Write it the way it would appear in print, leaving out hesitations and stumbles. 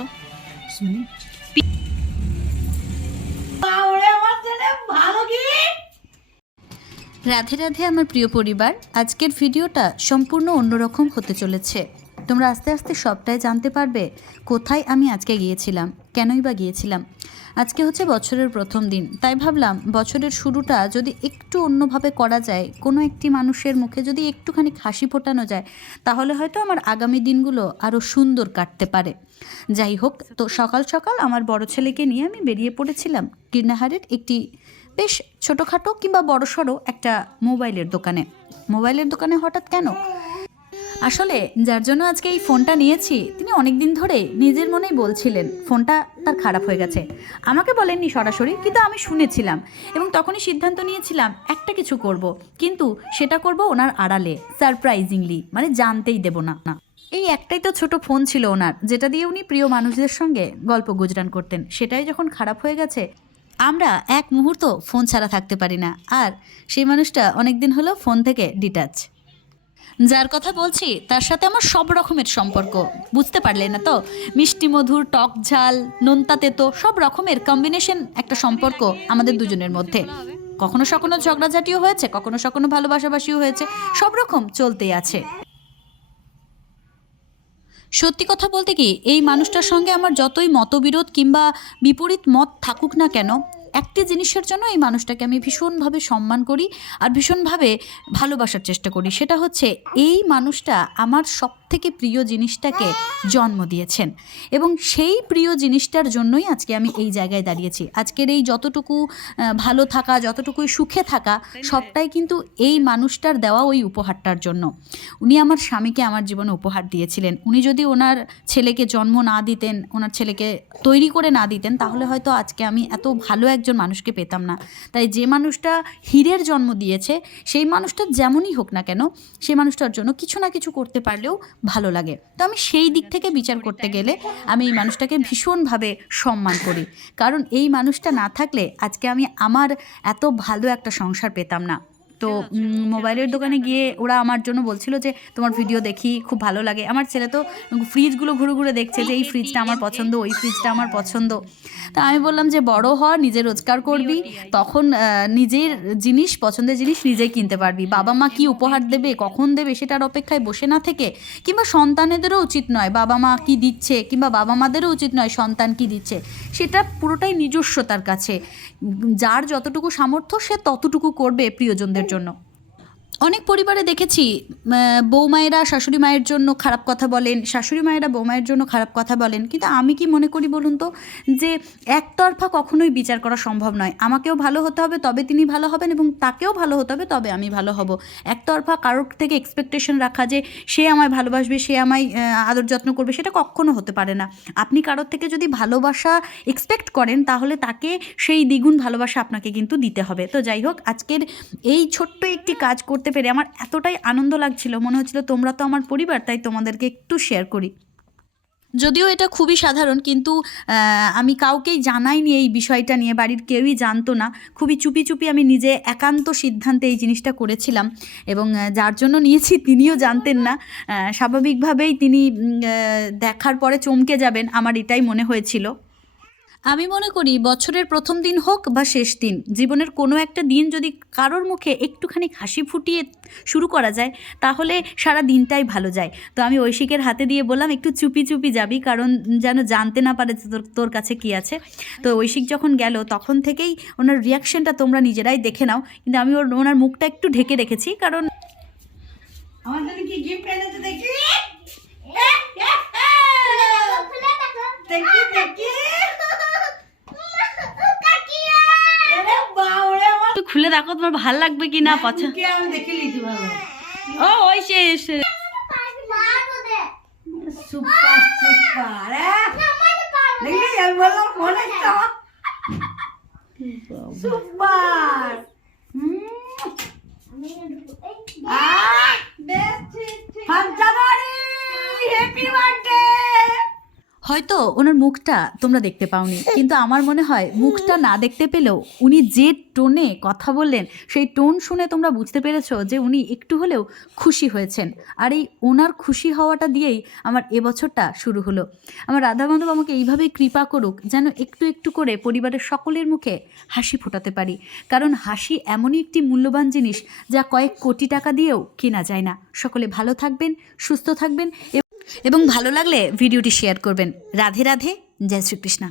করো শুনি। রাধে রাধে আমার প্রিয় পরিবার, আজকের ভিডিওটা সম্পূর্ণ অন্যরকম হতে চলেছে। তোমরা আস্তে আস্তে সবটাই জানতে পারবে কোথায় আমি আজকে গিয়েছিলাম, কেনই বা গিয়েছিলাম। আজকে হচ্ছে বছরের প্রথম দিন, তাই ভাবলাম বছরের শুরুটা যদি একটু অন্যভাবে করা যায়, কোনো একটি মানুষের মুখে যদি একটুখানি হাসি ফোটানো যায়, তাহলে হয়তো আমার আগামী দিনগুলো আরও সুন্দর কাটতে পারে। যাই হোক, তো সকাল সকাল আমার বড় ছেলেকে নিয়ে আমি বেরিয়ে পড়েছিলাম কীর্ণাহারের একটি বেশ ছোটোখাটো কিংবা বড়সড় একটা মোবাইলের দোকানে হঠাৎ কেন? আসলে যার জন্য আজকে এই ফোনটা নিয়েছি তিনি অনেক দিন ধরে নিজের মনেই বলছিলেন ফোনটা তার খারাপ হয়ে গেছে। আমাকে বলেননি সরাসরি, কিন্তু আমি শুনেছিলাম এবং তখনই সিদ্ধান্ত নিয়েছিলাম একটা কিছু করব, কিন্তু সেটা করব ওনার আড়ালে, সারপ্রাইজিংলি, মানে জানতেই দেব না। এই একটাই তো ছোট ফোন ছিল ওনার, যেটা দিয়ে উনি প্রিয় মানুষদের সঙ্গে গল্প গুজরান করতেন। সেটাই যখন খারাপ হয়ে গেছে, আমরা এক মুহূর্ত ফোন ছাড়া থাকতে পারি না। আর সেই মানুষটা অনেক দিন হলো ফোন থেকে ডিটাচ। যার কথা বলছি তার সাথে আমার সব রকমের সম্পর্ক, বুঝতে পারলে না তো? মিষ্টি মধুর, টক ঝাল, নোনতা তেতো, সব রকমের কম্বিনেশন একটা সম্পর্ক আমাদের দুজনের মধ্যে। কখনো সখনো ঝগড়াঝাটিও হয়েছে, কখনো সখনো ভালোবাসাবাসিও হয়েছে, সব রকম চলতেই আছে। সত্যি কথা বলতে কি, এই মানুষটার সঙ্গে আমার যতই মতবিরোধ কিংবা বিপরীত মত থাকুক না কেন, একটি জিনিসের জন্য এই মানুষটাকে আমি ভীষণভাবে সম্মান করি আর ভীষণভাবে ভালোবাসার চেষ্টা করি। সেটা হচ্ছে এই মানুষটা আমার সবথেকে প্রিয় জিনিসটাকে জন্ম দিয়েছেন এবং সেই প্রিয় জিনিসটার জন্যই আজকে আমি এই জায়গায় দাঁড়িয়েছি। আজকের এই যতটুকু ভালো থাকা, যতটুকুই সুখে থাকা, সবটাই কিন্তু এই মানুষটার দেওয়া ওই উপহারটার জন্য। উনি আমার স্বামীকে আমার জীবনে উপহার দিয়েছিলেন। উনি যদি ওনার ছেলেকে জন্ম না দিতেন, ওনার ছেলেকে তৈরি করে না দিতেন, তাহলে হয়তো আজকে আমি এত ভালো একজন মানুষকে পেতাম না। তাই যে মানুষটা হীরের জন্ম দিয়েছে, সেই মানুষটা যেমনই হোক না কেন, সেই মানুষটার জন্য কিছু না কিছু করতে পারলেও ভালো লাগে। তো আমি সেই দিক থেকে বিচার করতে গেলে আমি এই মানুষটাকে ভীষণভাবে সম্মান করি, কারণ এই মানুষটা না থাকলে আজকে আমি আমার এত ভালো একটা সংসার পেতাম না। তো মোবাইলের দোকানে গিয়ে ওরা আমার জন্য বলছিল যে তোমার ভিডিও দেখি, খুব ভালো লাগে। আমার ছেলে তো ফ্রিজগুলো ঘুরে ঘুরে দেখছে যে এই ফ্রিজটা আমার পছন্দ, ওই ফ্রিজটা আমার পছন্দ। তা আমি বললাম যে বড় হ, নিজে রোজগার করবি, তখন নিজের জিনিস, পছন্দের জিনিস নিজেই কিনতে পারবি। বাবা মা কি উপহার দেবে, কখন দেবে, সেটার অপেক্ষায় বসে না থেকে, কিংবা সন্তানেদেরও উচিত নয় বাবা মা কি দিচ্ছে, কিংবা বাবা মাদেরও উচিত নয় সন্তান কি দিচ্ছে, সেটা পুরোটাই নিজস্ব তার কাছে। যার যতটুকু সামর্থ্য সে ততটুকু করবে প্রিয়জনদের জন্য। অনেক পরিবারে দেখেছি বৌমায়েরা শাশুড়ি মায়ের জন্য খারাপ কথা বলেন, শাশুড়ি মায়েরা বৌমায়ের জন্য খারাপ কথা বলেন, কিন্তু আমি কি মনে করি বলুন তো, যে একতরফা কখনোই বিচার করা সম্ভব নয়। আমাকেও ভালো হতে হবে তবে তিনি ভালো হবেন, এবং তাকেও ভালো হতে হবে তবে আমি ভালো হব। একতরফা কারোর থেকে এক্সপেকটেশন রাখা যে সে আমায় ভালোবাসবে, সে আমায় আদর যত্ন করবে, সেটা কখনো হতে পারে না। আপনি কারোর থেকে যদি ভালোবাসা এক্সপেক্ট করেন, তাহলে তাকে সেই দ্বিগুণ ভালোবাসা আপনাকে কিন্তু দিতে হবে। তো যাই হোক, আজকের এই ছোট্ট একটি কাজ করতে পেরে আমার এতটাই আনন্দ লাগছিল, মনে হচ্ছিল তোমরা তো আমার পরিবার, তাই তোমাদেরকে একটু শেয়ার করি। যদিও এটা খুবই সাধারণ, কিন্তু আমি কাউকেই জানাইনি এই বিষয়টা নিয়ে, বাড়ির কেউই জানতো না। খুবই চুপি চুপি আমি নিজে একান্ত সিদ্ধান্তে এই জিনিসটা করেছিলাম, এবং যার জন্য নিয়েছি তিনিও জানতেন না। স্বাভাবিকভাবেই তিনি দেখার পরে চমকে যাবেন, আমার এটাই মনে হয়েছিল। আমি মনে করি বছরের প্রথম দিন হোক বা শেষ দিন, জীবনের কোনো একটা দিন যদি কারোর মুখে একটুখানি হাসি ফুটিয়ে শুরু করা যায়, তাহলে সারা দিনটাই ভালো যায়। তো আমি ঐশিকের হাতে দিয়ে বললাম একটু চুপি চুপি যাবি, কারণ যেন জানতে না পারে তোর কাছে কি আছে। তো ঐশিক যখন গেল, তখন থেকেই ওনার রিয়াকশনটা তোমরা নিজেরাই দেখে নাও, কিন্তু আমি ওনার মুখটা একটু ঢেকে রেখেছি, কারণ আমার জন্য কি গিফট এনেছে দেখি। খুলে দেখো তোমার ভাল লাগবে কি না, পছন্দ। ও ওই শেষ। সুপার সুপার, দেখলি আমি বললাম মনে সুপার। হয়তো ওনার মুখটা তোমরা দেখতে পাওনি, কিন্তু আমার মনে হয় মুখটা না দেখতে পেলেও উনি যে টোনে কথা বললেন সেই টোন শুনে তোমরা বুঝতে পেরেছো যে উনি একটু হলেও খুশি হয়েছেন। আর এই ওনার খুশি হওয়াটা দিয়েই আমার এবছরটা শুরু হলো। আমার রাধা মাধব আমাকে এইভাবেই কৃপা করুক যেন একটু একটু করে পরিবারের সকলের মুখে হাসি ফোটাতে পারি, কারণ হাসি এমনই একটি মূল্যবান জিনিস যা কয়েক কোটি টাকা দিয়েও কেনা যায় না। সকলে ভালো থাকবেন, সুস্থ থাকবেন এবং ভালো লাগলে ভিডিওটি শেয়ার করবেন। রাধে রাধে, জয় শ্রীকৃষ্ণ।